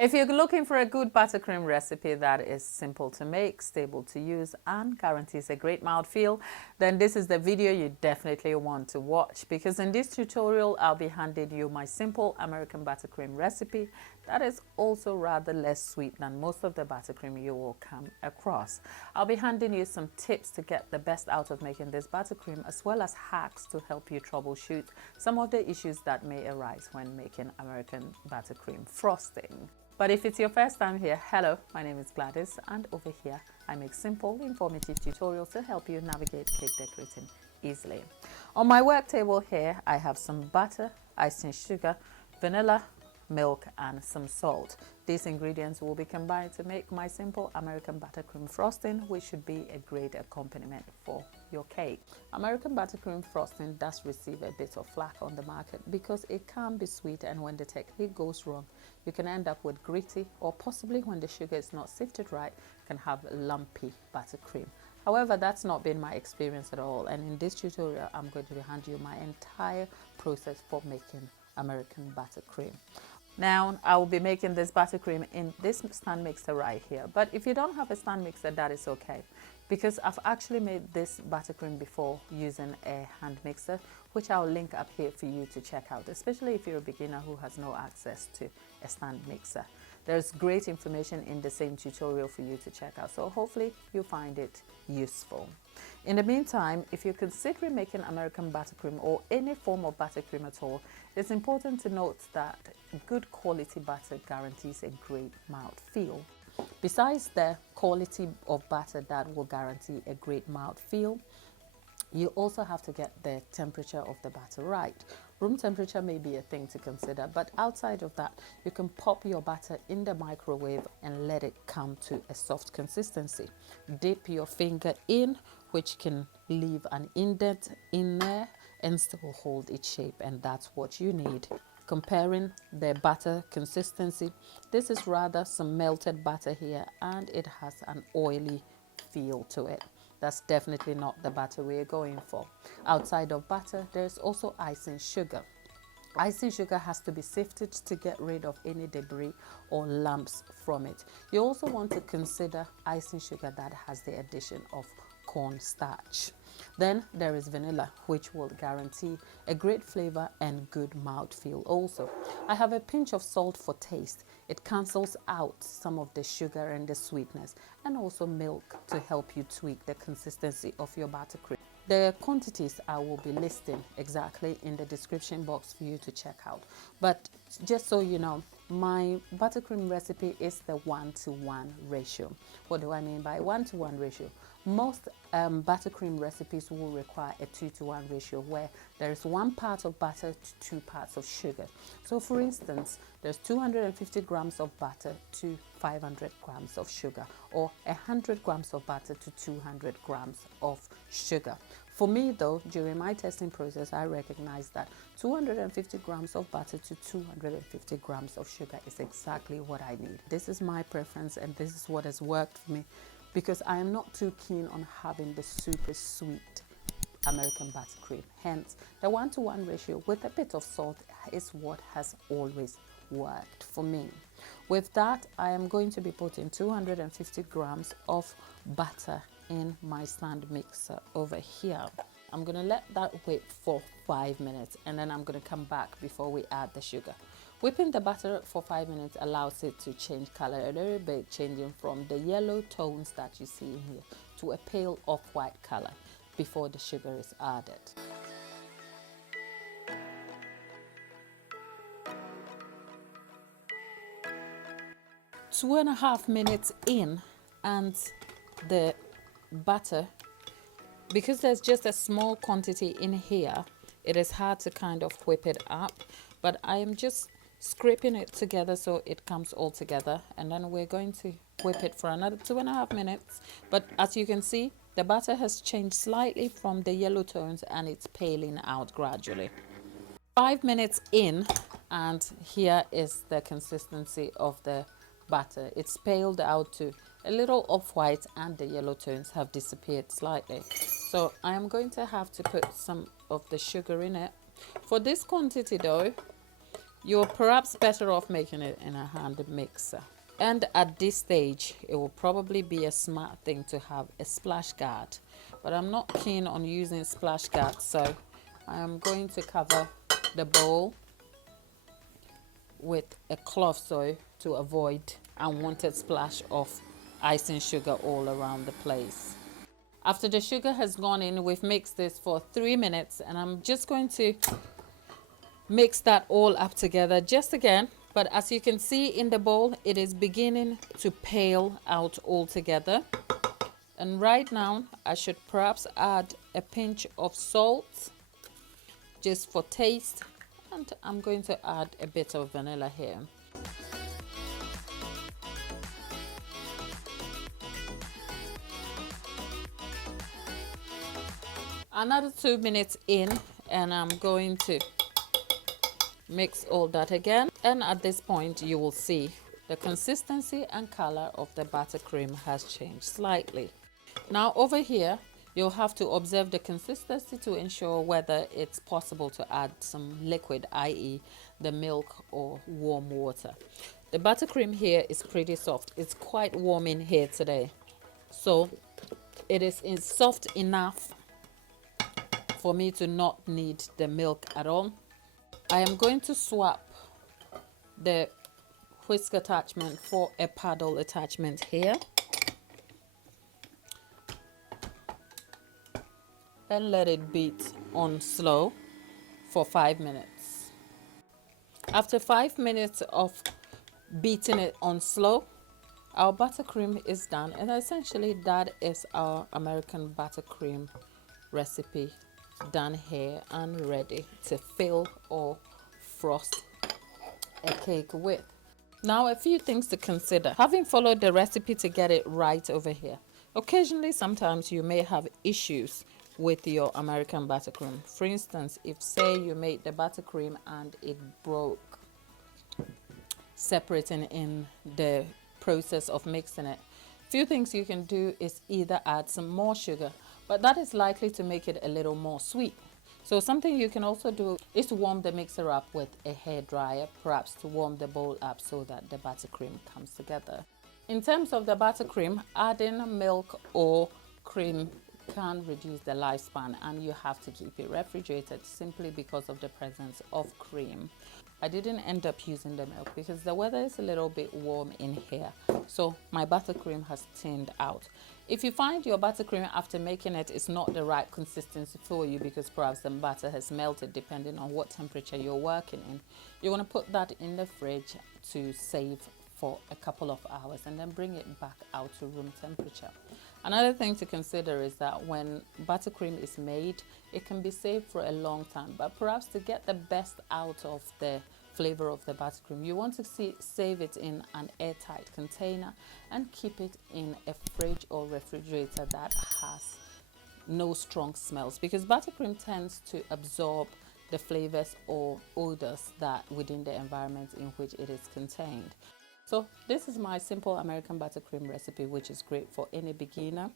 If you're looking for a good buttercream recipe that is simple to make, stable to use, and guarantees a great mouthfeel, then this is the video you definitely want to watch, because in this tutorial I'll be handing you my simple American buttercream recipe that is also rather less sweet than most of the buttercream you will come across. I'll be handing you some tips to get the best out of making this buttercream, as well as hacks to help you troubleshoot some of the issues that may arise when making American buttercream frosting. But if it's your first time here, hello, my name is Gladys, and over here I make simple, informative tutorials to help you navigate cake decorating easily. On my work table here, I have some butter, icing sugar, vanilla, milk, and some salt. These ingredients will be combined to make my simple American buttercream frosting, which should be a great accompaniment for your cake. American buttercream frosting does receive a bit of flack on the market because it can be sweet, and when the technique goes wrong, you can end up with gritty, or possibly when the sugar is not sifted right, can have lumpy buttercream. However, that's not been my experience at all, and in this tutorial I'm going to hand you my entire process for making American buttercream. Now, I will be making this buttercream in this stand mixer right here, but if you don't have a stand mixer, that is okay, because I've actually made this buttercream before using a hand mixer, which I'll link up here for you to check out, especially if you're a beginner who has no access to a stand mixer. There's great information in the same tutorial for you to check out, so hopefully you find it useful. In the meantime, if you're considering making American buttercream or any form of buttercream at all, it's important to note that good quality butter guarantees a great mouthfeel. Besides the quality of butter that will guarantee a great mouthfeel, you also have to get the temperature of the butter right. Room temperature may be a thing to consider, but outside of that, you can pop your butter in the microwave and let it come to a soft consistency. Dip your finger in, which can leave an indent in there and still hold its shape, and that's what you need. Comparing the butter consistency, this is rather some melted butter here, and it has an oily feel to it. That's definitely not the butter we're going for. Outside of butter, there's also icing sugar. Icing sugar has to be sifted to get rid of any debris or lumps from it. You also want to consider icing sugar that has the addition of cornstarch. Then there is vanilla, which will guarantee a great flavor and good mouthfeel also. I have a pinch of salt for taste. It cancels out some of the sugar and the sweetness, and also milk to help you tweak the consistency of your buttercream. The quantities I will be listing exactly in the description box for you to check out. But just so you know, my buttercream recipe is the 1-to-1 ratio. What do I mean by 1-to-1 ratio? Most buttercream recipes will require a 2-to-1 ratio, where there is 1 part of butter to 2 parts of sugar. So for instance, there's 250 grams of butter to 500 grams of sugar, or 100 grams of butter to 200 grams of sugar. For me though, during my testing process, I recognized that 250 grams of butter to 250 grams of sugar is exactly what I need. This is my preference, and this is what has worked for me, because I am not too keen on having the super sweet American buttercream. Hence, the 1-to-1 ratio with a bit of salt is what has always worked for me. With that, I am going to be putting 250 grams of butter in my stand mixer over here. I'm going to let that wait for 5 minutes, and then I'm going to come back before we add the sugar. Whipping the butter for 5 minutes allows it to change color a little bit, changing from the yellow tones that you see in here to a pale off-white color before the sugar is added. Two and a half minutes in, and the butter, because there's just a small quantity in here, it is hard to kind of whip it up, but I am just scraping it together so it comes all together, and then we're going to whip it for another 2.5 minutes. But as you can see, the butter has changed slightly from the yellow tones, and it's paling out gradually. 5 minutes in, and here is the consistency of the butter. It's paled out to a little off-white, and the yellow tones have disappeared slightly. So I am going to have to put some of the sugar in it. For this quantity though, You're perhaps better off making it in a hand mixer. And at this stage, it will probably be a smart thing to have a splash guard. But I'm not keen on using splash guard, so I am going to cover the bowl with a cloth so to avoid unwanted splash of icing sugar all around the place. After the sugar has gone in, we've mixed this for 3 minutes, and I'm just going to mix that all up together just again. But as you can see in the bowl, it is beginning to pale out altogether. And right now, I should perhaps add a pinch of salt just for taste. And I'm going to add a bit of vanilla here. Another 2 minutes in, and I'm going to mix all that again. And at this point, you will see the consistency and color of the buttercream has changed slightly. Now over here, you'll have to observe the consistency to ensure whether it's possible to add some liquid, i.e. the milk or warm water. The buttercream here is pretty soft. It's quite warm in here today. So it is soft enough for me to not need the milk at all. I am going to swap the whisk attachment for a paddle attachment here. And let it beat on slow for 5 minutes. After 5 minutes of beating it on slow, our buttercream is done, and essentially that is our American buttercream recipe done here and ready to fill or frost a cake with. Now, a few things to consider. Having followed the recipe to get it right over here, occasionally sometimes you may have issues with your American buttercream. For instance, if say you made the buttercream and it broke separating in the process of mixing it, few things you can do is either add some more sugar, but that is likely to make it a little more sweet. So something you can also do is to warm the mixer up with a hairdryer, perhaps to warm the bowl up so that the buttercream comes together. In terms of the buttercream, adding milk or cream can reduce the lifespan, and you have to keep it refrigerated simply because of the presence of cream. I didn't end up using the milk because the weather is a little bit warm in here, so my buttercream has thinned out. If you find your buttercream after making it is not the right consistency for you because perhaps the butter has melted depending on what temperature you're working in, you want to put that in the fridge to save for a couple of hours and then bring it back out to room temperature. Another thing to consider is that when buttercream is made, it can be saved for a long time, but perhaps to get the best out of the flavor of the buttercream, you want to save it in an airtight container and keep it in a fridge or refrigerator that has no strong smells, because buttercream tends to absorb the flavors or odors that within the environment in which it is contained. So this is my simple American buttercream recipe, which is great for any beginner.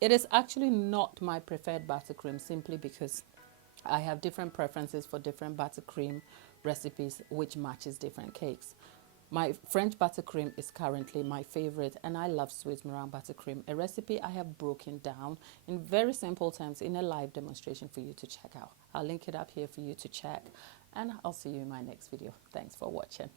It is actually not my preferred buttercream simply because I have different preferences for different buttercream recipes which matches different cakes. My French buttercream is currently my favorite, and I love Swiss meringue buttercream, a recipe I have broken down in very simple terms in a live demonstration for you to check out. I'll link it up here for you to check, and I'll see you in my next video. Thanks for watching.